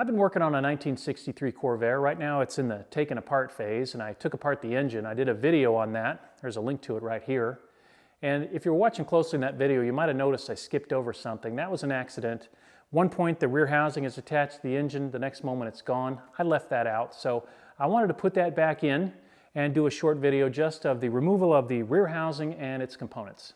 I've been working on a 1963 Corvair. Right now it's in the taken apart phase, and I took apart the engine. I did a video on that. There's a link to it right here. And if you're watching closely in that video, you might have noticed I skipped over something. That was an accident. One point the rear housing is attached to the engine, the next moment it's gone. I left that out, so I wanted to put that back in and do a short video just of the removal of the rear housing and its components.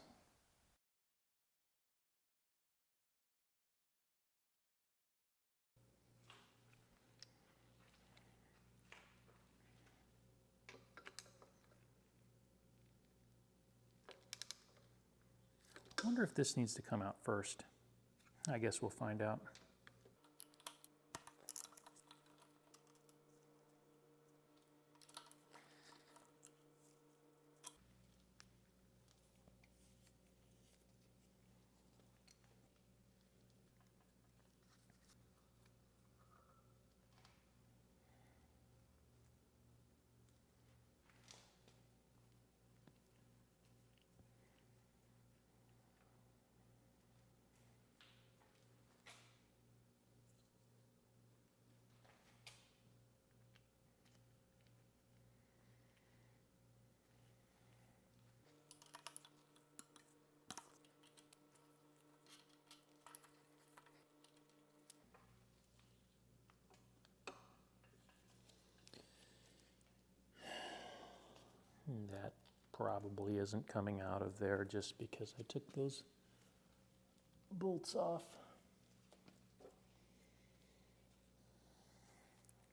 I wonder if this needs to come out first. I guess we'll find out. That probably isn't coming out of there just because I took those bolts off.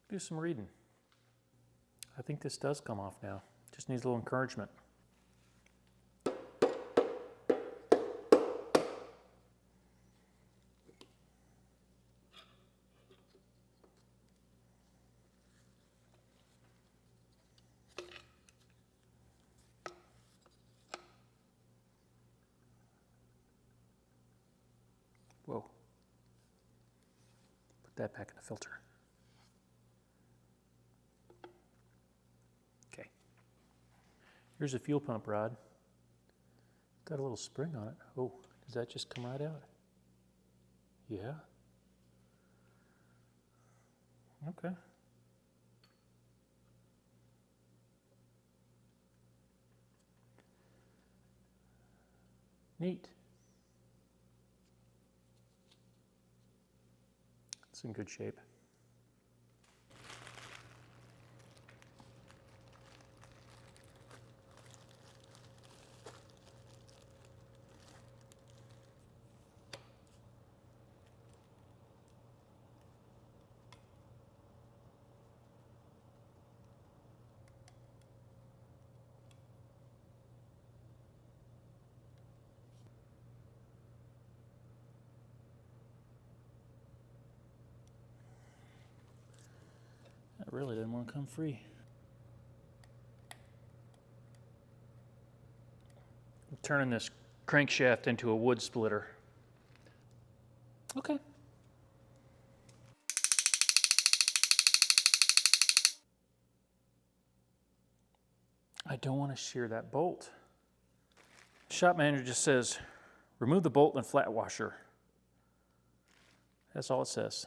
Do some reading. I think this does come off now. Just needs a little encouragement. Whoa. Put that back in the filter. Okay. Here's a fuel pump rod. Got a little spring on it. Oh, does that just come right out? Yeah. Okay. Neat. It's in good shape. That really didn't want to come free. I'm turning this crankshaft into a wood splitter. Okay. I don't want to shear that bolt. Shop manager just says, remove the bolt and flat washer. That's all it says.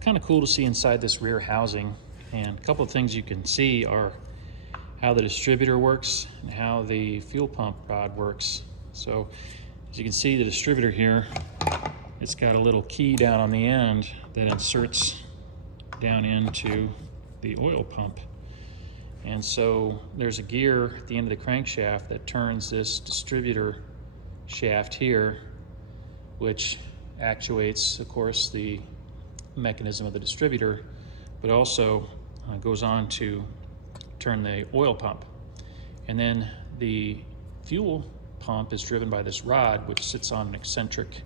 kind of cool to see inside this rear housing, and a couple of things you can see are how the distributor works and how the fuel pump rod works. So as you can see, the distributor here, it's got a little key down on the end that inserts down into the oil pump. And so there's a gear at the end of the crankshaft that turns this distributor shaft here, which actuates, of course, the mechanism of the distributor, but also goes on to turn the oil pump. And then the fuel pump is driven by this rod, which sits on an eccentric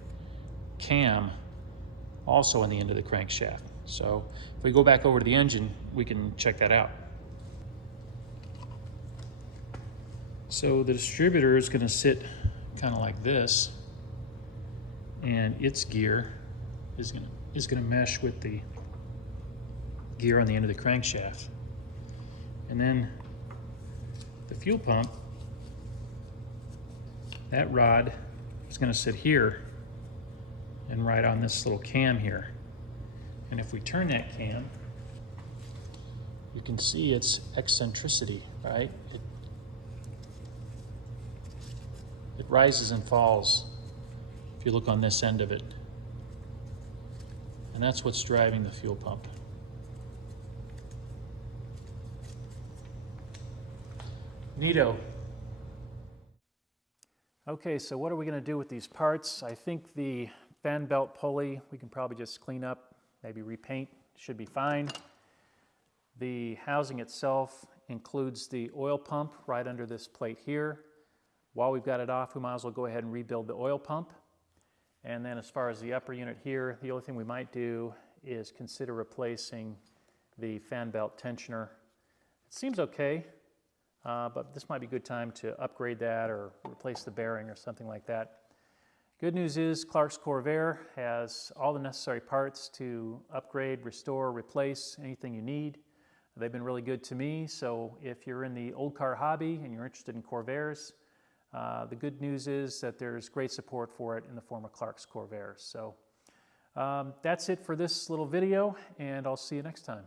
cam also on the end of the crankshaft. So if we go back over to the engine, we can check that out. So the distributor is going to sit kind of like this, and its gear is going to mesh with the gear on the end of the crankshaft. And then the fuel pump, that rod is going to sit here and right on this little cam here. And if we turn that cam, you can see its eccentricity, right? It rises and falls if you look on this end of it. And that's what's driving the fuel pump. Neato. Okay, so what are we going to do with these parts? I think the fan belt pulley we can probably just clean up, maybe repaint, should be fine. The housing itself includes the oil pump right under this plate here. While we've got it off, we might as well go ahead and rebuild the oil pump. And then as far as the upper unit here, the only thing we might do is consider replacing the fan belt tensioner. It seems okay, but this might be a good time to upgrade that or replace the bearing or something like that. Good news is Clark's Corvair has all the necessary parts to upgrade, restore, replace anything you need. They've been really good to me, so if you're in the old car hobby and you're interested in Corvairs, the good news is that there's great support for it in the form of Clark's Corvair. So that's it for this little video, and I'll see you next time.